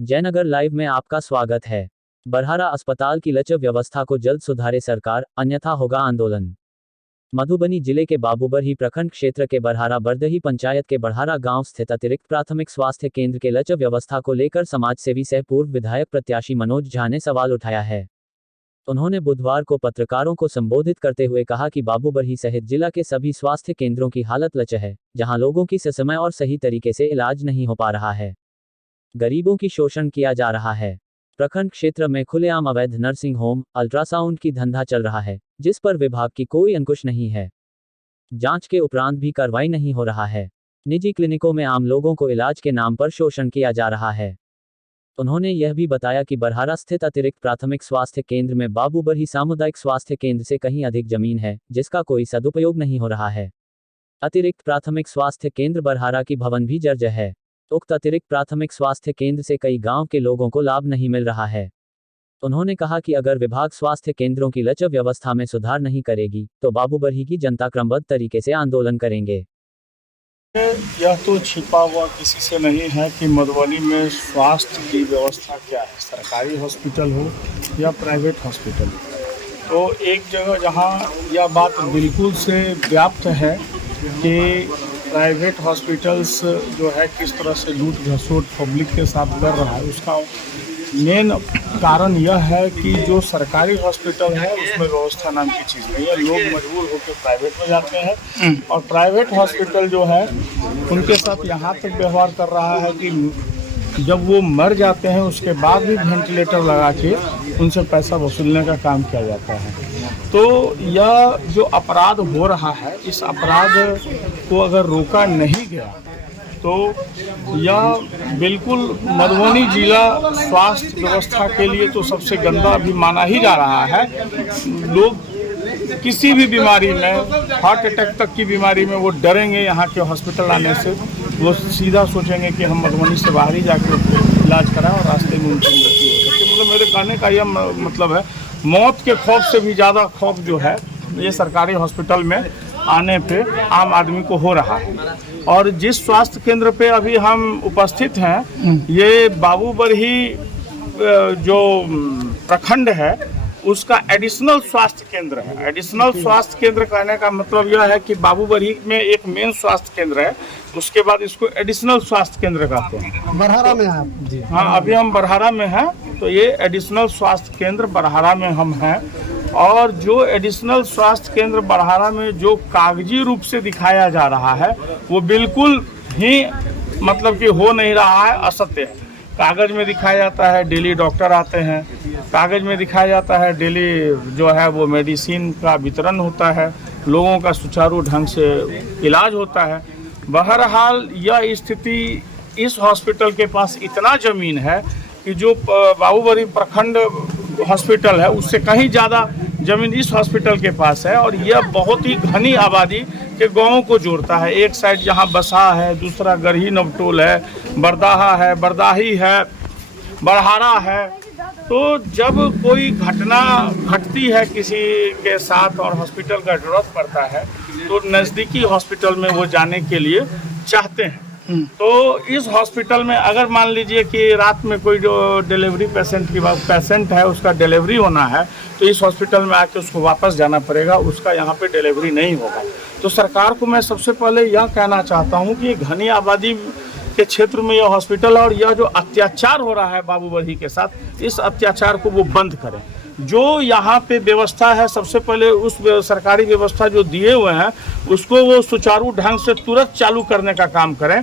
Jaynagar live में आपका स्वागत है। बरहारा अस्पताल की लचर व्यवस्था को जल्द सुधारे सरकार, अन्यथा होगा आंदोलन। मधुबनी जिले के बाबूबरही प्रखंड क्षेत्र के बरहारा बरदही पंचायत के बरहारा गांव स्थित अतिरिक्त प्राथमिक स्वास्थ्य केंद्र के लचर व्यवस्था को लेकर समाजसेवी सह पूर्व विधायक प्रत्याशी मनोज झा ने सवाल उठाया है। उन्होंने बुधवार को पत्रकारों को संबोधित करते हुए कहा कि बाबूबरही सहित जिला के सभी स्वास्थ्य केंद्रों की हालत लचर है, जहां लोगों की ससमय और सही तरीके से इलाज नहीं हो पा रहा है। गरीबों की शोषण किया जा रहा है। प्रखंड क्षेत्र में खुलेआम अवैध नर्सिंग होम, अल्ट्रासाउंड की धंधा चल रहा है, जिस पर विभाग की कोई अंकुश नहीं है। जांच के उपरांत भी कार्रवाई नहीं हो रहा है। निजी क्लिनिकों में आम लोगों को इलाज के नाम पर शोषण किया जा रहा है। उन्होंने यह भी बताया कि बरहारा स्थित अतिरिक्त प्राथमिक स्वास्थ्य केंद्र में बाबूबरही सामुदायिक स्वास्थ्य केंद्र से कहीं अधिक जमीन है, जिसका कोई सदुपयोग नहीं हो रहा है। अतिरिक्त प्राथमिक स्वास्थ्य केंद्र बरहारा की भवन भी जर्जर है। उक्त अतिरिक्त प्राथमिक स्वास्थ्य केंद्र से कई गांव के लोगों को लाभ नहीं मिल रहा है। उन्होंने कहा कि अगर विभाग स्वास्थ्य केंद्रों की लचर व्यवस्था में सुधार नहीं करेगी, तो बाबूबरही की जनता क्रमबद्ध तरीके से आंदोलन करेंगे। यह तो छिपा हुआ किसी से नहीं है कि मधुबनी में स्वास्थ्य की व्यवस्था क्या है, सरकारी हॉस्पिटल हो या प्राइवेट हॉस्पिटल। तो एक जगह जहां यह बात बिल्कुल से व्याप्त है कि प्राइवेट हॉस्पिटल्स जो है किस तरह से लूट घसोट पब्लिक के साथ कर रहा है, उसका मेन कारण यह है कि जो सरकारी हॉस्पिटल है उसमें व्यवस्था नाम की चीज़ नहीं है। लोग मजबूर होकर प्राइवेट में जाते हैं और प्राइवेट हॉस्पिटल जो है उनके साथ यहाँ तक व्यवहार कर रहा है कि जब वो मर जाते हैं उसके बाद भी वेंटिलेटर लगा के उनसे पैसा वसूलने का काम किया जाता है। तो यह जो अपराध हो रहा है, इस अपराध को अगर रोका नहीं गया तो यह बिल्कुल मधुबनी जिला स्वास्थ्य व्यवस्था के लिए तो सबसे गंदा अभी माना ही जा रहा है। लोग किसी भी बीमारी में, हार्ट अटैक तक की बीमारी में वो डरेंगे यहाँ के हॉस्पिटल आने से। वो सीधा सोचेंगे कि हम मधुबनी से बाहर ही जाकर इलाज कराएं और रास्ते में उनकी मृत्यु हो सकती है। मतलब मेरे कहने का यह मतलब है, मौत के खौफ से भी ज़्यादा खौफ जो है ये सरकारी हॉस्पिटल में आने पे आम आदमी को हो रहा है। और जिस स्वास्थ्य केंद्र पे अभी हम उपस्थित हैं, ये बाबूबरही जो प्रखंड है उसका एडिशनल स्वास्थ्य केंद्र है। एडिशनल स्वास्थ्य केंद्र कहने का मतलब यह है कि बाबूबरही में एक मेन स्वास्थ्य केंद्र है, उसके बाद इसको एडिशनल स्वास्थ्य केंद्र कहते हैं। बरहारा में हैं जी? हाँ, अभी हम बरहारा में हैं, तो ये एडिशनल स्वास्थ्य केंद्र बरहारा में हम हैं। और जो एडिशनल स्वास्थ्य केंद्र बरहारा में जो कागजी रूप से दिखाया जा रहा है वो बिल्कुल ही मतलब कि हो नहीं रहा है, असत्य है। कागज़ में दिखाया जाता है डेली डॉक्टर आते हैं, कागज़ में दिखाया जाता है डेली जो है वो मेडिसिन का वितरण होता है, लोगों का सुचारू ढंग से इलाज होता है। बहरहाल यह स्थिति इस हॉस्पिटल के पास इतना ज़मीन है कि जो बाबूबरही प्रखंड हॉस्पिटल है उससे कहीं ज़्यादा ज़मीन इस हॉस्पिटल के पास है। और यह बहुत ही घनी आबादी के गाँवों को जोड़ता है। एक साइड यहाँ बसा है, दूसरा गरही नवटोल है, बरदाहा है, बरदाही है, बरहारा है। तो जब कोई घटना घटती है किसी के साथ और हॉस्पिटल का जरूरत पड़ता है तो नज़दीकी हॉस्पिटल में वो जाने के लिए चाहते हैं। तो इस हॉस्पिटल में अगर मान लीजिए कि रात में कोई जो डिलीवरी पेशेंट है उसका डिलीवरी होना है तो इस हॉस्पिटल में आके उसको वापस जाना पड़ेगा, उसका यहाँ पे डिलीवरी नहीं होगा। तो सरकार को मैं सबसे पहले यह कहना चाहता हूँ कि घनी आबादी के क्षेत्र में यह हॉस्पिटल है और यह जो अत्याचार हो रहा है बाबूबरही के साथ, इस अत्याचार को वो बंद करें। जो यहाँ पे व्यवस्था है सबसे पहले उस सरकारी व्यवस्था जो दिए हुए हैं उसको वो सुचारू ढंग से तुरंत चालू करने का काम करें।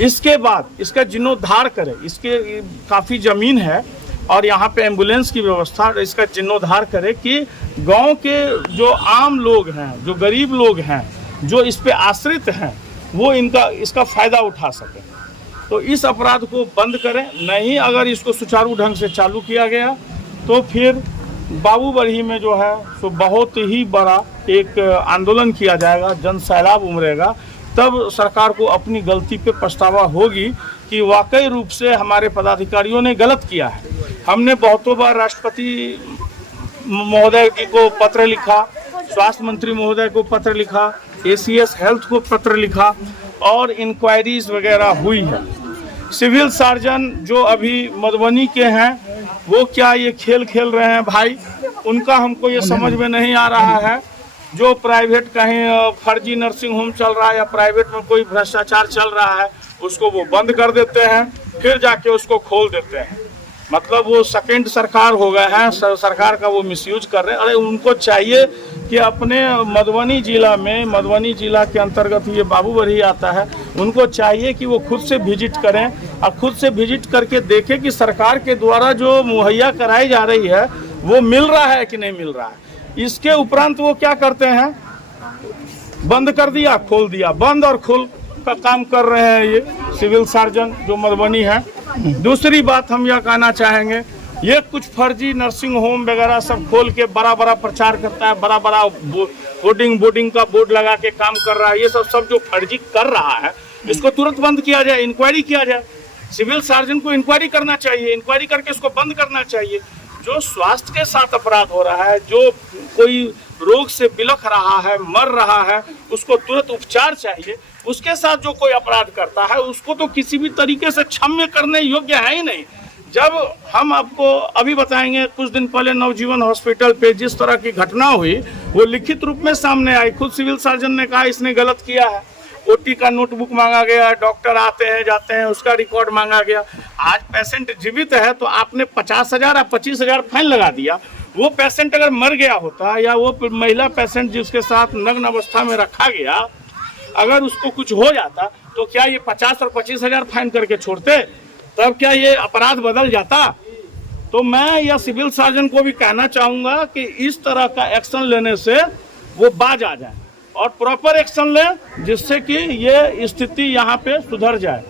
इसके बाद इसका जीर्णोद्धार करें। इसके काफ़ी ज़मीन है और यहाँ पे एम्बुलेंस की व्यवस्था, इसका जीर्णोद्धार करें कि गांव के जो आम लोग हैं, जो गरीब लोग हैं, जो इस पे आश्रित हैं, वो इसका फ़ायदा उठा सकें। तो इस अपराध को बंद करें। नहीं अगर इसको सुचारू ढंग से चालू किया गया तो फिर बाबूबरही में जो है तो बहुत ही बड़ा एक आंदोलन किया जाएगा, जन सैलाब उमड़ेगा। तब सरकार को अपनी गलती पे पछतावा होगी कि वाकई रूप से हमारे पदाधिकारियों ने गलत किया है। हमने बहुतों बार राष्ट्रपति महोदय को पत्र लिखा, स्वास्थ्य मंत्री महोदय को पत्र लिखा, ACS हेल्थ को पत्र लिखा और इंक्वायरीज वगैरह हुई है। सिविल सर्जन जो अभी मधुबनी के हैं वो क्या ये खेल खेल रहे हैं भाई, उनका हमको ये समझ में नहीं आ रहा है। जो प्राइवेट कहीं फर्जी नर्सिंग होम चल रहा है या प्राइवेट में कोई भ्रष्टाचार चल रहा है उसको वो बंद कर देते हैं, फिर जाके उसको खोल देते हैं। मतलब वो सेकंड सरकार हो गए हैं, सरकार का वो मिसयूज कर रहे हैं। अरे उनको चाहिए कि अपने मधुबनी जिला में, मधुबनी जिला के अंतर्गत ये बाबूबरही आता है, उनको चाहिए कि वो खुद से विजिट करें और खुद से विजिट करके देखें कि सरकार के द्वारा जो मुहैया कराई जा रही है वो मिल रहा है कि नहीं मिल रहा है। इसके उपरांत वो क्या करते हैं, बंद कर दिया खोल दिया, बंद और खोल का काम कर रहे हैं ये सिविल सर्जन जो मधुबनी है। दूसरी बात हम यह कहना चाहेंगे, ये कुछ फर्जी नर्सिंग होम वगैरह सब खोल के बड़ा बड़ा प्रचार करता है, बड़ा बड़ा बोर्डिंग का बोर्ड लगा के काम कर रहा है। ये सब जो फर्जी कर रहा है इसको तुरंत बंद किया जाए, इंक्वायरी किया जाए। सिविल सर्जन को इंक्वायरी करना चाहिए, इंक्वायरी करके इसको बंद करना चाहिए। जो स्वास्थ्य के साथ अपराध हो रहा है, जो कोई रोग से बिलख रहा है, मर रहा है, उसको तुरंत उपचार चाहिए। उसके साथ जो कोई अपराध करता है उसको तो किसी भी तरीके से क्षम्य करने योग्य है ही नहीं। जब हम आपको अभी बताएंगे, कुछ दिन पहले नवजीवन हॉस्पिटल पे जिस तरह की घटना हुई वो लिखित रूप में सामने आई। खुद सिविल सर्जन ने कहा इसने गलत किया है, ओटी का नोटबुक मांगा गया, डॉक्टर आते हैं जाते हैं उसका रिकॉर्ड मांगा गया। आज पेशेंट जीवित है तो आपने 50,000 या 25,000 फाइन लगा दिया। वो पेशेंट अगर मर गया होता या वो महिला पेशेंट जिसके साथ नग्न अवस्था में रखा गया, अगर उसको कुछ हो जाता तो क्या ये 50 और 25,000 फाइन करके छोड़ते? तब क्या ये अपराध बदल जाता? तो मैं यह सिविल सर्जन को भी कहना चाहूँगा कि इस तरह का एक्शन लेने से वो बाज आ जाए और प्रॉपर एक्शन लें जिससे कि ये स्थिति यहाँ पे सुधर जाए।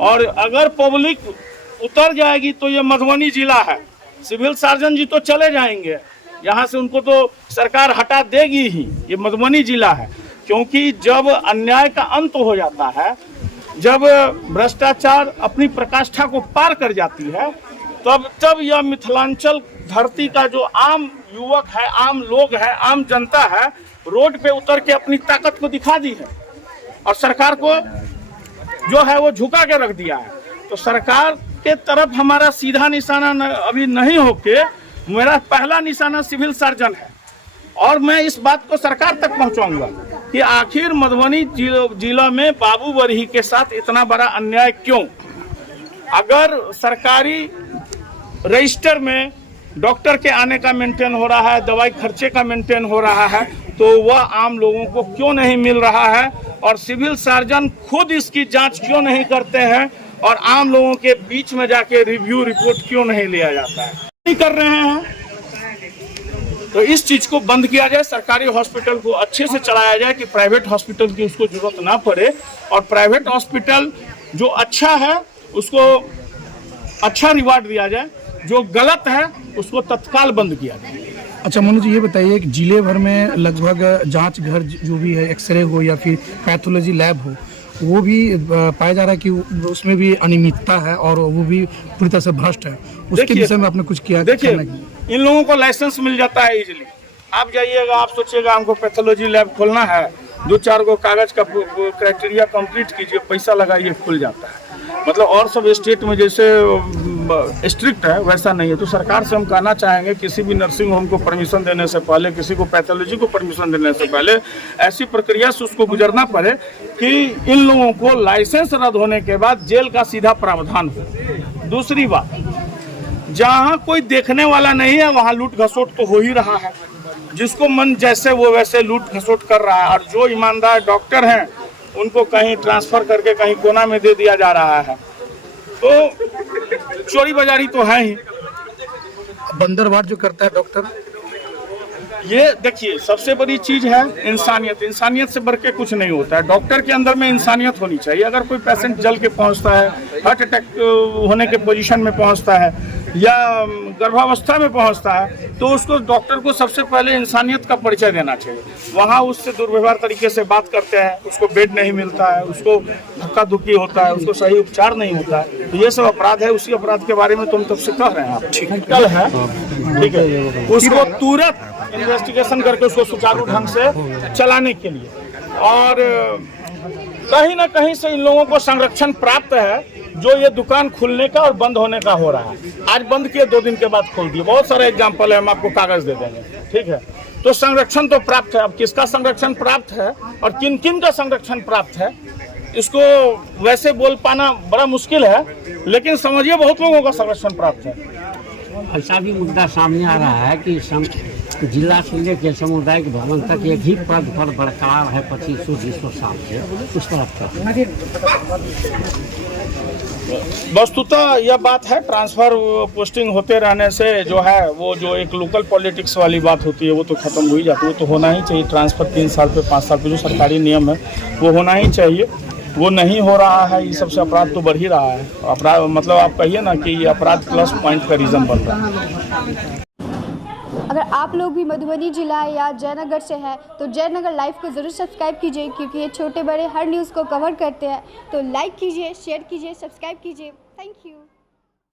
और अगर पब्लिक उतर जाएगी तो ये मधुबनी जिला है, सिविल सर्जन जी तो चले जाएंगे यहाँ से, उनको तो सरकार हटा देगी ही। ये मधुबनी जिला है, क्योंकि जब अन्याय का अंत हो जाता है, जब भ्रष्टाचार अपनी प्रकाष्ठा को पार कर जाती है, तब यह मिथिलांचल धरती का जो आम युवक है, आम लोग है, आम जनता है, रोड पे उतर के अपनी ताकत को दिखा दी है और सरकार को जो है वो झुका के रख दिया है। तो सरकार के तरफ हमारा सीधा निशाना अभी नहीं होके मेरा पहला निशाना सिविल सर्जन है। और मैं इस बात को सरकार तक पहुंचाऊंगा कि आखिर मधुबनी जिला में बाबूबरही के साथ इतना बड़ा अन्याय क्यों? अगर सरकारी रजिस्टर में डॉक्टर के आने का मेंटेन हो रहा है, दवाई खर्चे का मेंटेन हो रहा है, तो वह आम लोगों को क्यों नहीं मिल रहा है? और सिविल सर्जन खुद इसकी जांच क्यों नहीं करते हैं और आम लोगों के बीच में जाके रिव्यू रिपोर्ट क्यों नहीं लिया जाता है? नहीं कर रहे हैं। तो इस चीज को बंद किया जाए, सरकारी हॉस्पिटल को अच्छे से चलाया जाए कि प्राइवेट हॉस्पिटल की उसको जरूरत ना पड़े, और प्राइवेट हॉस्पिटल जो अच्छा है उसको अच्छा रिवार्ड दिया जाए, जो गलत है उसको तत्काल बंद किया जाए। अच्छा मनोज जी, ये बताइए कि जिले भर में लगभग जांच घर जो भी है, एक्सरे हो या फिर पैथोलॉजी लैब हो, वो भी पाया जा रहा है कि उसमें भी अनियमितता है और वो भी पूरी तरह से भ्रष्ट है। उसके विषय में आपने कुछ किया? देखिए, इन लोगों को लाइसेंस मिल जाता है इजीली। आप जाइएगा, आप सोचिएगा हमको पैथोलॉजी लैब खोलना है, 2-4 गो कागज का क्राइटेरिया कंप्लीट कीजिए, पैसा लगाइए, खुल जाता है। मतलब और सब स्टेट में जैसे स्ट्रिक्ट है वैसा नहीं है। तो सरकार से हम कहना चाहेंगे किसी भी नर्सिंग होम को परमिशन देने से पहले, किसी को पैथोलॉजी को परमिशन देने से पहले ऐसी प्रक्रिया से उसको गुजरना पड़े कि इन लोगों को लाइसेंस रद्द होने के बाद जेल का सीधा प्रावधान हो। दूसरी बात, जहाँ कोई देखने वाला नहीं है वहाँ लूट घसोट तो हो ही रहा है, जिसको मन जैसे वो वैसे लूट घसोट कर रहा है। और जो ईमानदार डॉक्टर हैं उनको कहीं ट्रांसफर करके कहीं कोना में दे दिया जा रहा है। तो चोरी बाजारी तो है ही। बंदरवार जो करता है डॉक्टर, ये देखिए सबसे बड़ी चीज है इंसानियत। इंसानियत से बढ़ के कुछ नहीं होता है। डॉक्टर के अंदर में इंसानियत होनी चाहिए। अगर कोई पेशेंट जल के पहुंचता है, हार्ट अटैक होने के पोजीशन में पहुंचता है या गर्भावस्था में पहुंचता है, तो उसको डॉक्टर को सबसे पहले इंसानियत का परिचय देना चाहिए। वहाँ उससे दुर्व्यवहार तरीके से बात करते हैं, उसको बेड नहीं मिलता है, उसको धक्का धुक्की होता है, उसको सही उपचार नहीं होता है, तो ये सब अपराध है। उसी अपराध के बारे में तुम तब से कह रहे हैं। आप ठीक है, उसको तुरंत इन्वेस्टिगेशन करके उसको सुचारू ढंग से चलाने के लिए। और कहीं ना कहीं से इन लोगों को संरक्षण प्राप्त है जो ये दुकान खुलने का और बंद होने का हो रहा है। आज बंद किए, 2 दिन के बाद खोल दिए। बहुत सारे एग्जाम्पल है, हम आपको कागज दे देंगे, ठीक है। तो संरक्षण तो प्राप्त है, अब किसका संरक्षण प्राप्त है और किन किन का संरक्षण प्राप्त है, इसको वैसे बोल पाना बड़ा मुश्किल है, लेकिन समझिए बहुत लोगों का संरक्षण प्राप्त है। ऐसा भी मुद्दा सामने आ रहा है कि जिला से लेकर सामुदायिक भवन तक एक ही पद पर बरकरार है 2500-2000 साल से, उस तरफ का वस्तुतः यह बात है। ट्रांसफर पोस्टिंग होते रहने से जो है वो जो एक लोकल पॉलिटिक्स वाली बात होती है वो तो खत्म हो ही जाती है। वो तो होना ही चाहिए। ट्रांसफर 3 साल पे 5 साल पे जो सरकारी नियम है वो होना ही चाहिए, वो नहीं हो रहा है। ये सबसे अपराध तो बढ़ ही रहा है। अपराध मतलब आप कहिए ना कि ये अपराध प्लस पॉइंट का रीज़न बन रहा है। अगर आप लोग भी मधुबनी जिला या जयनगर से हैं तो जयनगर लाइव को ज़रूर सब्सक्राइब कीजिए, क्योंकि ये छोटे बड़े हर न्यूज़ को कवर करते हैं। तो लाइक कीजिए, शेयर कीजिए, सब्सक्राइब कीजिए। Thank you.